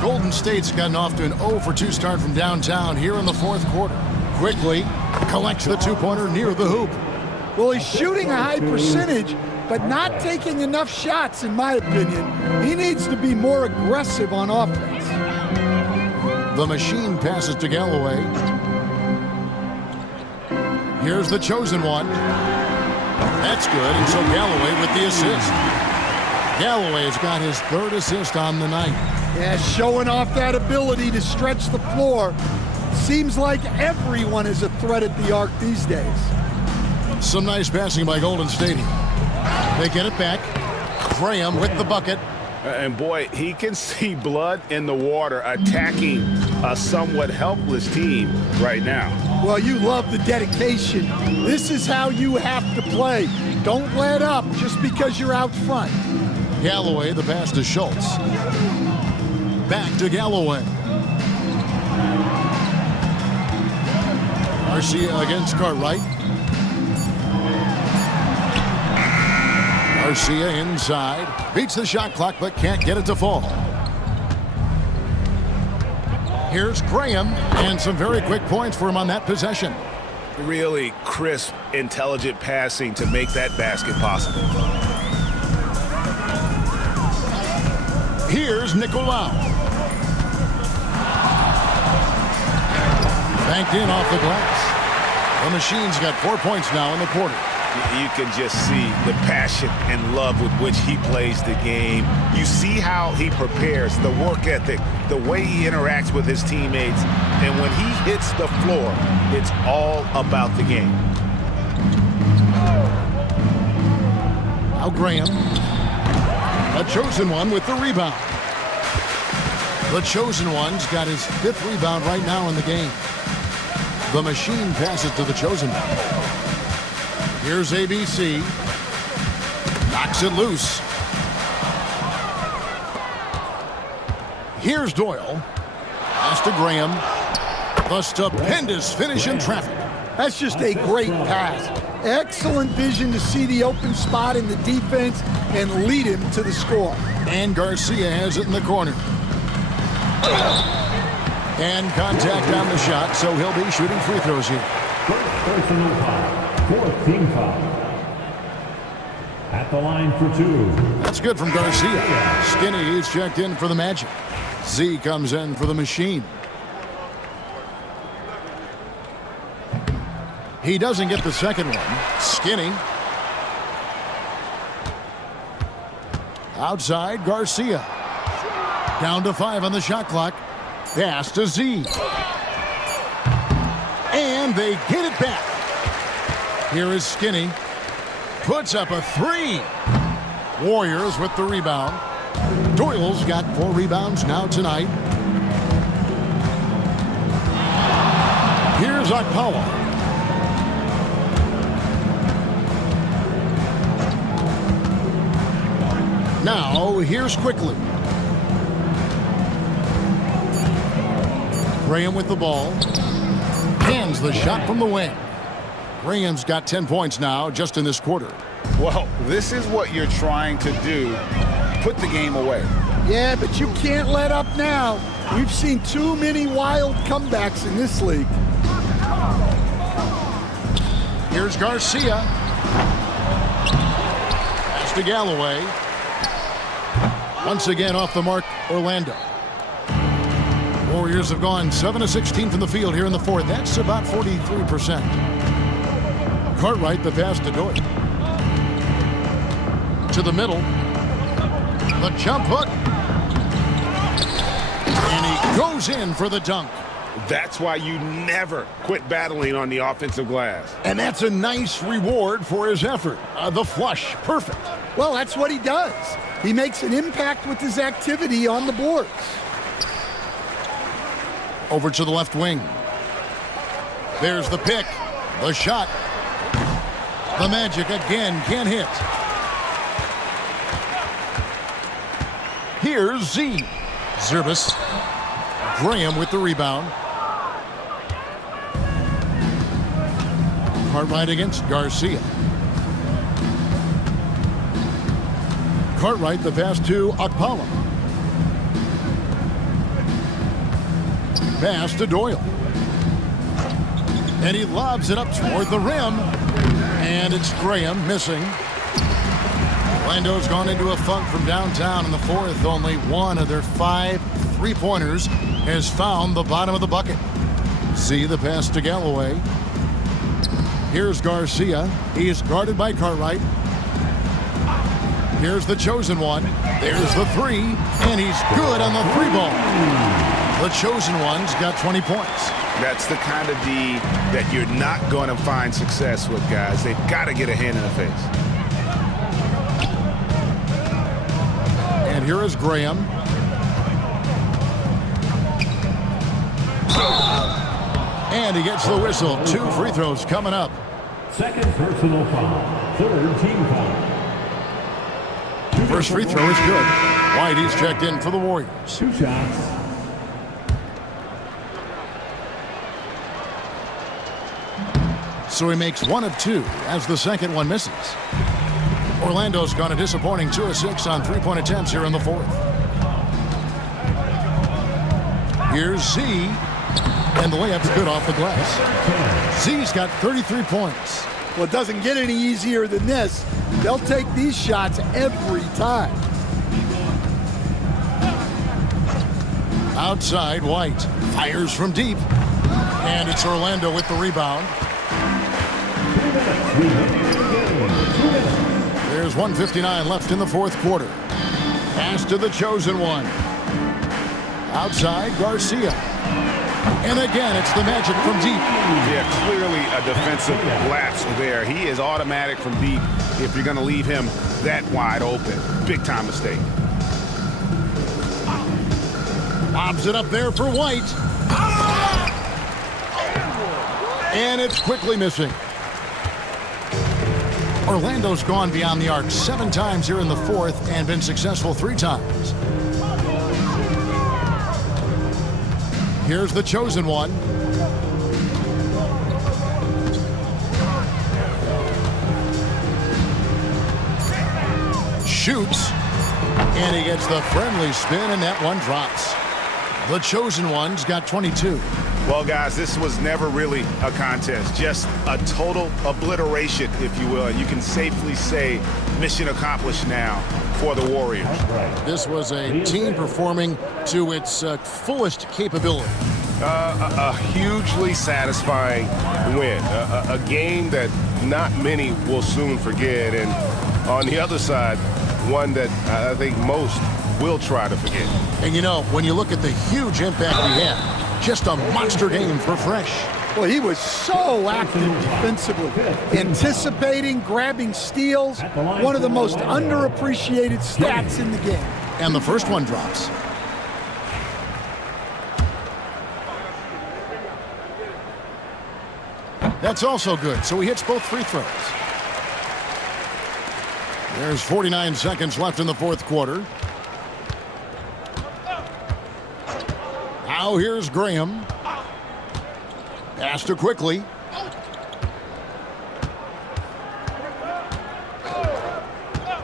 Golden State's gotten off to an 0 for 2 start from downtown here in the fourth quarter. Quickly collects the 2-pointer near the hoop. Well, he's shooting a high percentage, but not taking enough shots, in my opinion. He needs to be more aggressive on offense. The Machine passes to Galloway. Here's the chosen one. That's good, and so Galloway with the assist. Galloway's got his 3rd assist on the night. Yeah, showing off that ability to stretch the floor. Seems like everyone is a threat at the arc these days. Some nice passing by Golden State. They get it back. Graham with the bucket. And boy, he can see blood in the water attacking a somewhat helpless team right now. Well, you love the dedication. This is how you have to play. Don't let up just because you're out front. Galloway, the pass to Schultz. Back to Galloway. Garcia against Cartwright. Garcia inside. Beats the shot clock, but can't get it to fall. Here's Graham, and some very quick points for him on that possession. Really crisp, intelligent passing to make that basket possible. Here's Nicolau. Banked in off the glass. The Machine's got 4 points now in the quarter. You can just see the passion and love with which he plays the game. You see how he prepares, the work ethic, the way he interacts with his teammates. And when he hits the floor, it's all about the game. Now Graham. The chosen one with the rebound. The chosen one's got his 5th rebound right now in the game. The Machine passes to the chosen one. Here's ABC. Knocks it loose. Here's Doyle. Pass to Graham. The stupendous finish in traffic. That's just a great pass. Excellent vision to see the open spot in the defense and lead him to the score. And Garcia has it in the corner. And contact on the shot, so he'll be shooting free throws here. First personal foul. 4th team foul. At the line for 2. That's good from Garcia. Skinny is checked in for the Magic. Z comes in for the Machine. He doesn't get the second one. Skinny. Outside, Garcia. Down to 5 on the shot clock. Pass to Z. And they get it back. Here is Skinny. Puts up a 3. Warriors with the rebound. Doyle's got 4 rebounds now tonight. Here's Akpala. Now, here's Quickly. Graham with the ball. Hands the shot from the wing. Graham's got 10 points now just in this quarter. Well, this is what you're trying to do. Put the game away. Yeah, but you can't let up now. We've seen too many wild comebacks in this league. Here's Garcia. Pass to Galloway. Once again off the mark, Orlando. Warriors have gone 7 of 16 from the field here in the 4th. That's about 43%. Cartwright, the pass to Doyle. To the middle. The jump hook. And he goes in for the dunk. That's why you never quit battling on the offensive glass. And that's a nice reward for his effort. The flush, perfect. Well, that's what he does. He makes an impact with his activity on the boards. Over to the left wing. There's the pick. The shot. The Magic again can't hit. Here's Z. Zerbis. Graham with the rebound. Cartwright against Garcia. Cartwright, the pass to Akpala. Pass to Doyle. And he lobs it up toward the rim. And it's Graham missing. Orlando's gone into a funk from downtown in the 4th. Only one of their 5 3-pointers has found the bottom of the bucket. See the pass to Galloway. Here's Garcia. He's guarded by Cartwright. Here's the chosen one. There's the 3. And he's good on the 3-ball. The chosen one's got 20 points. That's the kind of D that you're not going to find success with, guys. They've got to get a hand in the face. And here is Graham. And he gets the whistle. 2 free throws coming up. Second personal foul. Third team foul. First free throw is good. White, he's checked in for the Warriors. 2 shots. So he makes 1 of 2 as the second one misses. Orlando's gone a disappointing 2 of 6 on three-point attempts here in the fourth. Here's Z, and the layup's good off the glass. Z's got 33 points. Well, it doesn't get any easier than this. They'll take these shots every time. Outside, White fires from deep, and it's Orlando with the rebound. There's 1:59 left in the fourth quarter. Pass to the chosen one. Outside, Garcia. And again, it's the Magic from deep. Yeah, clearly a defensive lapse there. He is automatic from deep if you're going to leave him that wide open. Big time mistake. Lobs it up there for White. And it's quickly missing. Orlando's gone beyond the arc 7 times here in the fourth and been successful 3 times. Here's the chosen one. Shoots. And he gets the friendly spin, and that one drops. The chosen one's got 22. Well, guys, this was never really a contest. Just a total obliteration, if you will. And you can safely say mission accomplished now for the Warriors. This was a team performing to its fullest capability. A hugely satisfying win. A game that not many will soon forget. And on the other side, one that I think most will try to forget. And you know, when you look at the huge impact he had, just a monster game for Fresh. Well, he was so active defensively, anticipating, grabbing steals, one of the most underappreciated stats in the game. And the first one drops. That's also good, so he hits both free throws. There's 49 seconds left in the fourth quarter. Now here's Graham. Pass to quickly.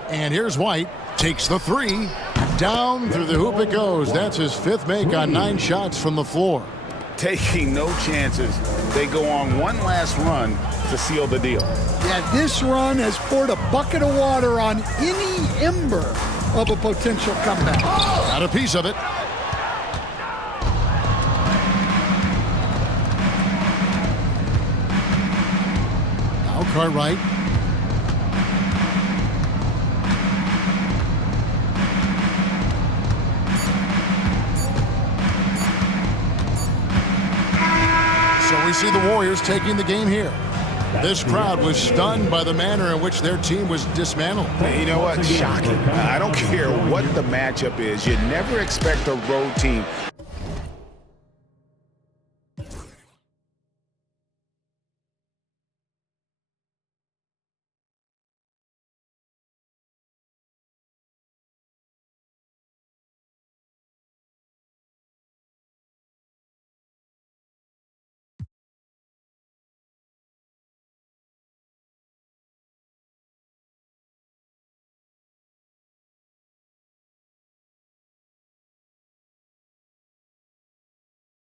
And here's White. Takes the 3. Down through the hoop it goes. That's his 5th make on 9 shots from the floor. Taking no chances. They go on one last run to seal the deal. Yeah, this run has poured a bucket of water on any ember of a potential comeback. Got a piece of it. Now Cartwright. So we see the Warriors taking the game here. This crowd was stunned by the manner in which their team was dismantled. You know what? Shocking. I don't care what the matchup is. You never expect a road team